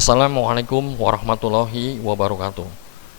Assalamualaikum warahmatullahi wabarakatuh.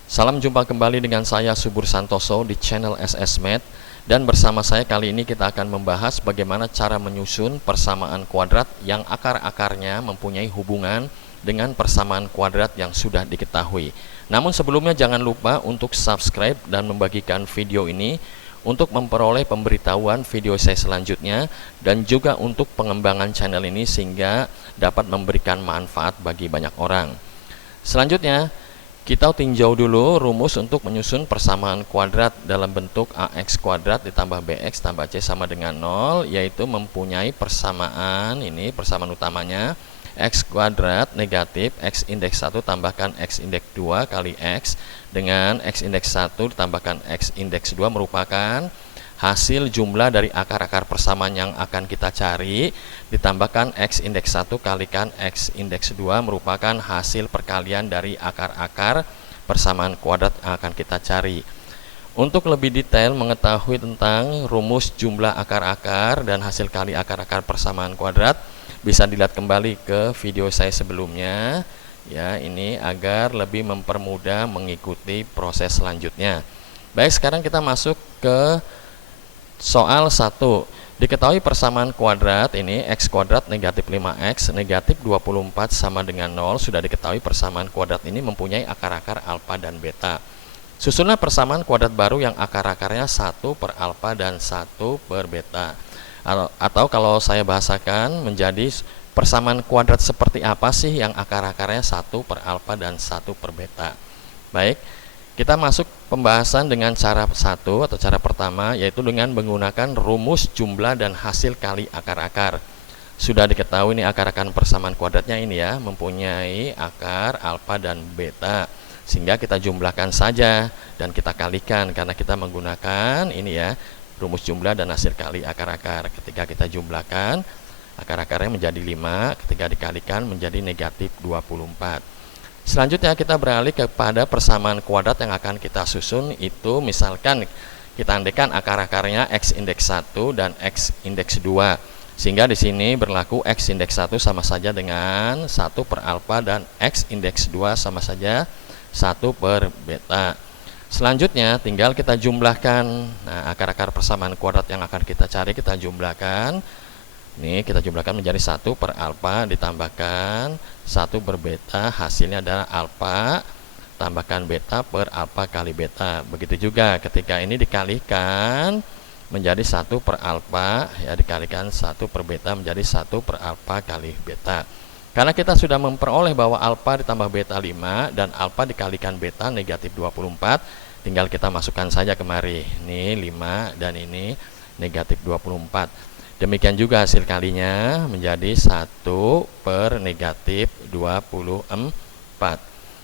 Salam jumpa kembali dengan saya Subur Santoso di channel SSMath. Dan bersama saya kali ini kita akan membahas bagaimana cara menyusun persamaan kuadrat yang akar-akarnya mempunyai hubungan dengan persamaan kuadrat yang sudah diketahui. Namun sebelumnya jangan lupa untuk subscribe dan membagikan video ini untuk memperoleh pemberitahuan video saya selanjutnya, dan juga untuk pengembangan channel ini sehingga dapat memberikan manfaat bagi banyak orang. Selanjutnya kita tinjau dulu rumus untuk menyusun persamaan kuadrat dalam bentuk ax kuadrat ditambah bx tambah c sama dengan 0, yaitu mempunyai persamaan ini, persamaan utamanya x kuadrat negatif x indeks 1 tambahkan x indeks 2 kali x dengan x indeks 1 ditambahkan x indeks 2 merupakan hasil jumlah dari akar-akar persamaan yang akan kita cari ditambahkan x indeks 1 kalikan x indeks 2 merupakan hasil perkalian dari akar-akar persamaan kuadrat yang akan kita cari. Untuk lebih detail mengetahui tentang rumus jumlah akar-akar dan hasil kali akar-akar persamaan kuadrat, bisa dilihat kembali ke video saya sebelumnya ya, ini agar lebih mempermudah mengikuti proses selanjutnya. Baik, sekarang kita masuk ke soal 1. Diketahui persamaan kuadrat ini x kuadrat negatif 5x negatif 24 sama dengan 0. Sudah diketahui persamaan kuadrat ini mempunyai akar-akar alfa dan beta. Susunlah persamaan kuadrat baru yang akar-akarnya 1 per alfa dan 1 per beta. Atau kalau saya bahasakan menjadi persamaan kuadrat seperti apa sih yang akar-akarnya 1 per alfa dan 1 per beta. Baik, kita masuk pembahasan dengan cara 1 atau cara pertama, yaitu dengan menggunakan rumus jumlah dan hasil kali akar-akar. Sudah diketahui ini akar-akar persamaan kuadratnya ini ya, mempunyai akar alfa dan beta, sehingga kita jumlahkan saja dan kita kalikan karena kita menggunakan ini ya, rumus jumlah dan hasil kali akar-akar. Ketika kita jumlahkan, akar-akarnya menjadi 5, ketika dikalikan menjadi negatif 24. Selanjutnya kita beralih kepada persamaan kuadrat yang akan kita susun, itu misalkan kita andaikan akar-akarnya x indeks 1 dan x indeks 2, sehingga di sini berlaku x indeks 1 sama saja dengan 1 per alfa dan x indeks 2 sama saja 1 per beta. Selanjutnya tinggal kita jumlahkan. Nah, akar-akar persamaan kuadrat yang akan kita cari kita jumlahkan. Ini kita jumlahkan menjadi 1 per alfa ditambahkan 1 per beta, hasilnya adalah alfa tambahkan beta per alfa kali beta. Begitu juga ketika ini dikalikan menjadi 1 per alfa ya, dikalikan 1 per beta menjadi 1 per alfa kali beta. Karena kita sudah memperoleh bahwa alfa ditambah beta 5 dan alfa dikalikan beta negatif 24, tinggal kita masukkan saja kemari. Ini 5 dan ini negatif 24. Demikian juga hasil kalinya menjadi 1 per negatif 24.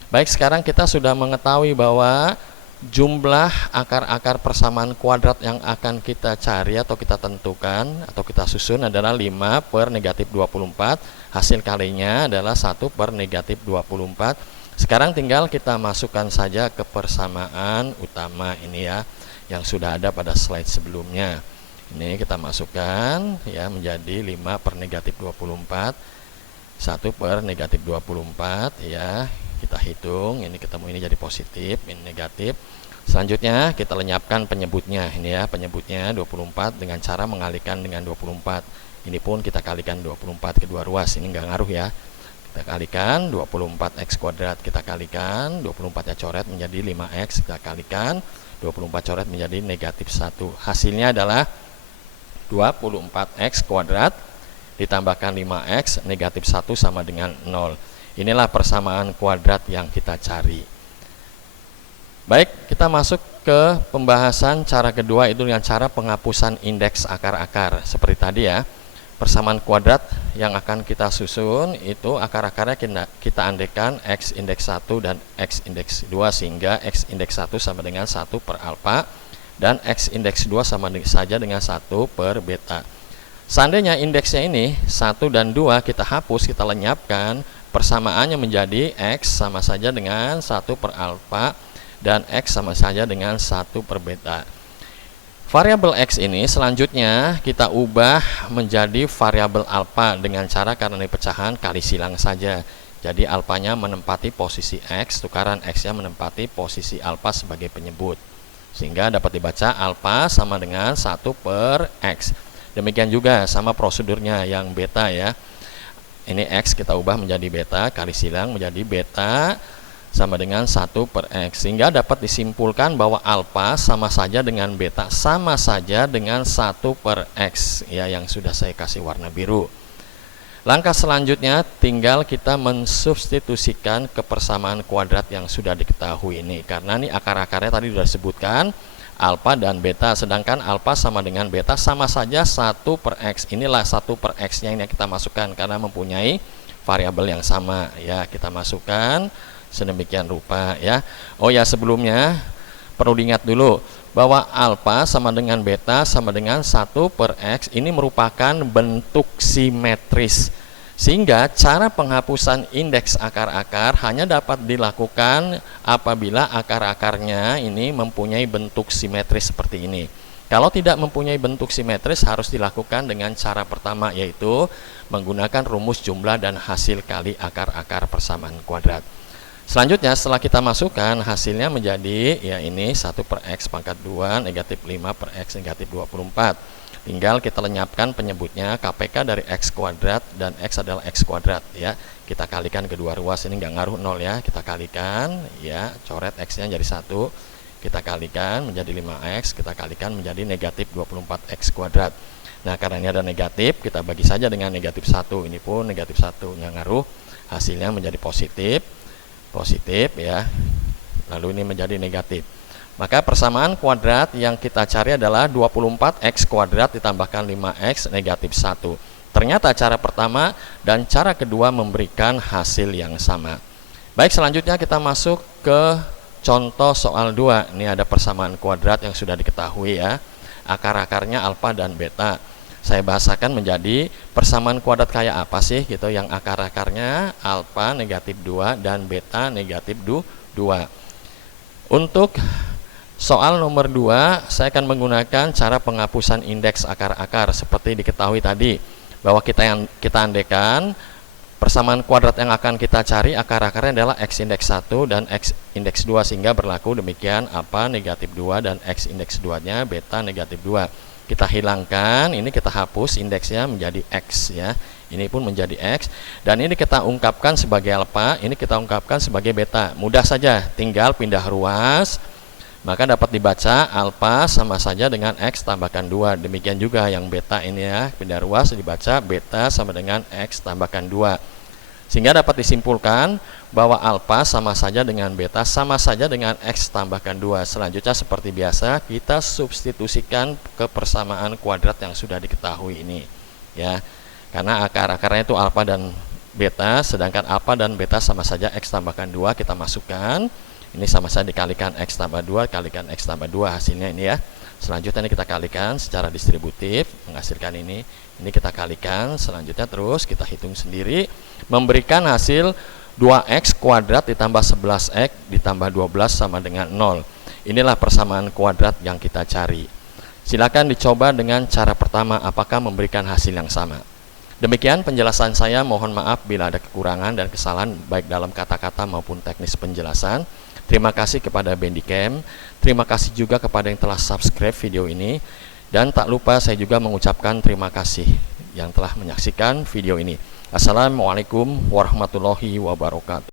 Baik, sekarang kita sudah mengetahui bahwa jumlah akar-akar persamaan kuadrat yang akan kita cari atau kita tentukan atau kita susun adalah 5 per negatif 24. Hasil kalinya adalah 1 per negatif 24. Sekarang tinggal kita masukkan saja ke persamaan utama ini ya, yang sudah ada pada slide sebelumnya. Ini kita masukkan ya menjadi 5 per negatif 24, 1 per negatif 24 ya. Kita hitung, ini ketemu ini jadi positif, ini negatif. Selanjutnya kita lenyapkan penyebutnya ini ya, penyebutnya 24 dengan cara mengalihkan dengan 24. Ini pun kita kalikan 24 kedua ruas, ini enggak ngaruh ya. Kita kalikan 24x kuadrat, kita kalikan 24 nya coret menjadi 5x, kita kalikan 24 coret menjadi negatif 1. Hasilnya adalah 24x kuadrat ditambahkan 5x negatif 1 sama dengan 0. Inilah persamaan kuadrat yang kita cari. Baik, kita masuk ke pembahasan cara kedua, itu dengan cara penghapusan indeks akar-akar. Seperti tadi ya, persamaan kuadrat yang akan kita susun itu akar-akarnya kita andaikan x indeks 1 dan x indeks 2, sehingga x indeks 1 sama dengan 1 per alfa dan x indeks 2 sama saja dengan 1 per beta. Seandainya indeksnya ini 1 dan 2 kita hapus, kita lenyapkan, persamaannya menjadi x sama saja dengan 1 per alfa dan x sama saja dengan 1 per beta. Variabel x ini selanjutnya kita ubah menjadi variabel alfa dengan cara karena ini pecahan kali silang saja. Jadi alfanya menempati posisi X, tukaran X-nya menempati posisi alfa sebagai penyebut. Sehingga dapat dibaca alfa sama dengan 1 per X. Demikian juga sama prosedurnya yang beta ya. Ini X kita ubah menjadi beta, kali silang menjadi beta sama dengan 1 per X. Sehingga dapat disimpulkan bahwa alfa sama saja dengan beta sama saja dengan 1 per X ya, yang sudah saya kasih warna biru. Langkah selanjutnya tinggal kita mensubstitusikan kepersamaan kuadrat yang sudah diketahui ini. Karena ini akar-akarnya tadi sudah disebutkan alfa dan beta, sedangkan alfa sama dengan beta sama saja 1 per X. Inilah 1 per X nya ini kita masukkan karena mempunyai variabel yang sama ya. Kita masukkan sedemikian rupa ya. Oh ya, sebelumnya perlu diingat dulu bahwa alfa sama dengan beta sama dengan 1 per X ini merupakan bentuk simetris, sehingga cara penghapusan indeks akar-akar hanya dapat dilakukan apabila akar-akarnya ini mempunyai bentuk simetris seperti ini. Kalau tidak mempunyai bentuk simetris harus dilakukan dengan cara pertama, yaitu menggunakan rumus jumlah dan hasil kali akar-akar persamaan kuadrat. Selanjutnya setelah kita masukkan hasilnya menjadi ya ini 1 per X pangkat 2 negatif 5 per X negatif 24. Tinggal kita lenyapkan penyebutnya, KPK dari X kuadrat dan X adalah X kuadrat ya. Kita kalikan kedua ruas, ini nggak ngaruh 0 ya. Kita kalikan ya, coret X nya jadi 1. Kita kalikan menjadi 5X, kita kalikan menjadi negatif 24X kuadrat. Nah karena ini ada negatif, kita bagi saja dengan negatif 1. Ini pun negatif 1, nggak ngaruh. Hasilnya menjadi positif ya, lalu ini menjadi negatif. Maka persamaan kuadrat yang kita cari adalah 24X kuadrat ditambahkan 5X negatif 1. Ternyata cara pertama dan cara kedua memberikan hasil yang sama. Baik, selanjutnya kita masuk ke contoh soal 2. Ini ada persamaan kuadrat yang sudah diketahui ya, akar-akarnya alfa dan beta. Saya bahasakan menjadi persamaan kuadrat kayak apa sih gitu, yang akar-akarnya alfa negatif 2 dan beta negatif 2. Untuk soal nomor 2 saya akan menggunakan cara penghapusan indeks akar-akar seperti diketahui tadi, bahwa kita andekan persamaan kuadrat yang akan kita cari akar-akarnya adalah X indeks 1 dan X indeks 2, sehingga berlaku demikian alfa negatif 2 dan X indeks 2 nya beta negatif 2. Kita hilangkan, ini kita hapus indeksnya menjadi X ya. Ini pun menjadi X, dan ini kita ungkapkan sebagai alfa, ini kita ungkapkan sebagai beta. Mudah saja, tinggal pindah ruas, maka dapat dibaca alfa sama saja dengan X tambahkan 2. Demikian juga yang beta ini ya, pindah ruas dibaca beta sama dengan X tambahkan 2. Sehingga dapat disimpulkan bahwa alfa sama saja dengan beta sama saja dengan X tambahkan 2. Selanjutnya seperti biasa kita substitusikan ke persamaan kuadrat yang sudah diketahui ini ya. Karena akar-akarnya itu alfa dan beta, sedangkan alfa dan beta sama saja X tambahkan 2, kita masukkan. Ini sama saja dikalikan X tambah 2 kalikan X tambah 2, hasilnya ini ya. Selanjutnya ini kita kalikan secara distributif menghasilkan ini kita kalikan, selanjutnya terus kita hitung sendiri memberikan hasil 2X kuadrat ditambah 11X ditambah 12 sama dengan 0. Inilah persamaan kuadrat yang kita cari. Silakan dicoba dengan cara pertama apakah memberikan hasil yang sama. Demikian penjelasan saya, mohon maaf bila ada kekurangan dan kesalahan baik dalam kata-kata maupun teknis penjelasan. Terima kasih kepada Bandicam, terima kasih juga kepada yang telah subscribe video ini, dan tak lupa saya juga mengucapkan terima kasih yang telah menyaksikan video ini. Assalamualaikum warahmatullahi wabarakatuh.